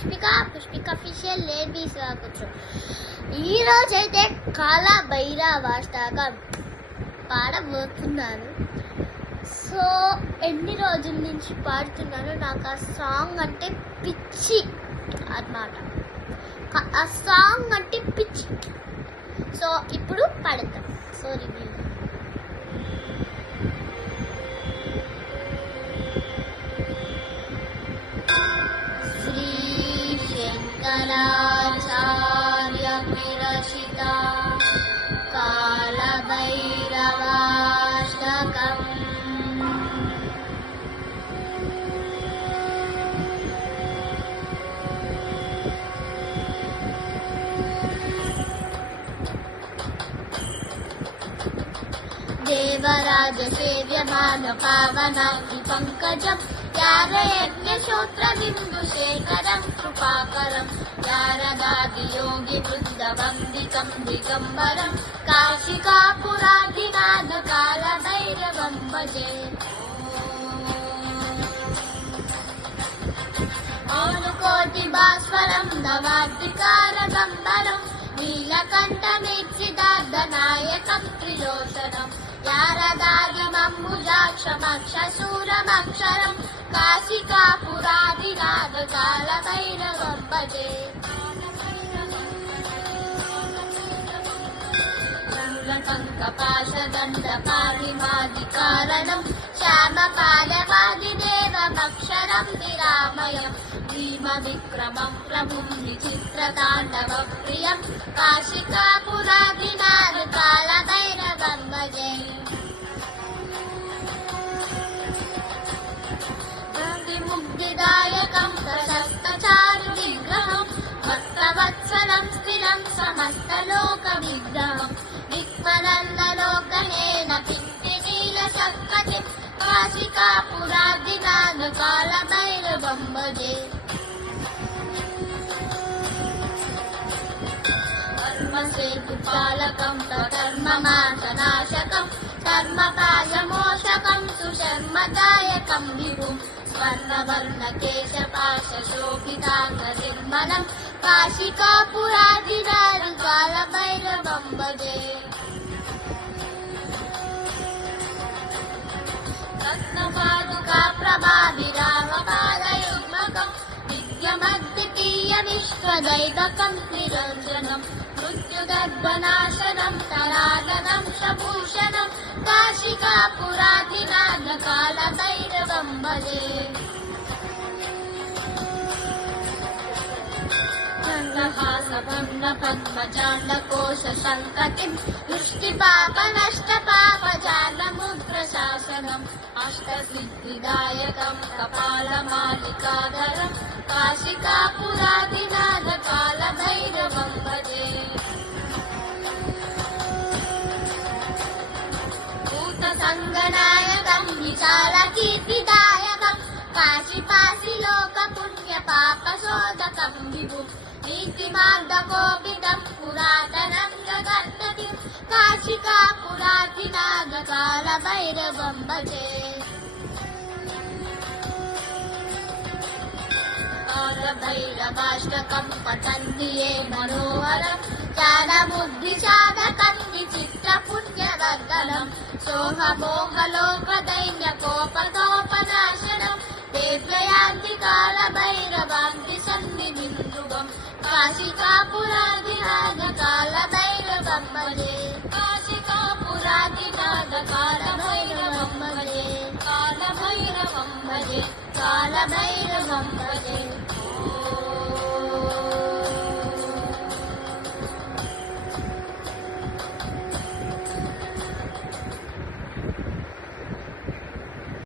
Pushpika official ladies రావచ్చు. ఈరోజైతే Kalabhairavashtakam పాడబోతున్నాను. So ఎన్ని రోజుల నుంచి పాడుతున్నాను, నాకు ఆ సాంగ్ అంటే పిచ్చి అన్నమాట. ఆ సాంగ్ అంటే పిచ్చి. సో ఇప్పుడు పాడతాం. సో రివ్యూ శ్రీ శంకరాచార్య విరచిత కాలభైరవాష్టకం. దేవరాజ సేవ్యమాన పావనాగ్ని పంకజం యారయజ్ఞశోత్ర బిందు శేఖరం కృపాకరం యారదాది యోగి బృంద వందితం దిగంబరం కాశికాపురాదినాథ కాలభైరవం భజే. అవునుకోటి భాస్వరం నవాద్వికారగంబరం నీలకంఠమేక్షితార్థనాయకం త్రిలోచనం యారదాదిమమ్ముజాక్షమక్షశూరమక్షరం కాశికాపురాదినాథ కాలభైరవం భజే. దండపాశదండపాణిమాదికారణం శ్యామపాదవాదిదేవమక్షరం నిరామయం భీమ విక్రమం ప్రభుం విచిత్రతాండవ ప్రియం కాశికాపురాదినాథ కాలభైరవం భజే. ముగ్ధిదాయకం ప్రశస్తచారు విగ్రహం భక్తవత్సలం స్థిరం సమస్తలోక విగ్రహం విక్మనందలోకనేన పింతి నీలశక్తి కాశికాపురాదినాథ కాలభైరవం భజే. కర్మసేతుపాలకం ప్రకర్మమాసనాశకం కర్మపాయమోషకం సుశర్మదాయకం విభుం స్వర్ణవర్ణకేశపాశోభితాంగనిర్మలం కాశికాపురాదినాథ కాలభైరవం భజే. రత్నపాదుకా ప్రభావిరామపాదయుగ్మకం విద్యమద్వితీయ విశ్వదైవకం నిరంజనం మృత్యుగర్భనాశనం తరాలనం శభూషణం కాశికాపురాదినాథ కాలభైరవం భజే. పద్మజాండకోశ సంకటిం దృష్టిపాపనష్టపాపజాలముద్రశాసనం అష్టసిద్ధిదాయకం కపాలమాలికాధరం కాశికాపురాదినాథ కాలభైరవం భజే. భూతసంగనాయకం విశాలకీర్తిదాయకం కాశిపాశిలోక పుణ్య పాపశోధకం విభుం నీతిమార్గకోపితం పురాతనం జగత్పతి కాశికాపురాదినాథ కాలభైరవం భజే. కాలభైరవాష్టకం పఠంతి ఏ మనోహరం జ్ఞానబుద్ధిసాధకం విచిత్రపుణ్యవర్ధనం సోహమోహలోకదైన్యకోపతోపనాశనం దేవ్యయాంతి కాలభైరవాంతి సన్నిధింద్రువం కాశికాపురాదినాథ కాలభైరవం భజే. కాశికాపురాదినాథ కాలభైరవం భజే. కాలభైరవం భజే. కాలభైరవం భజే.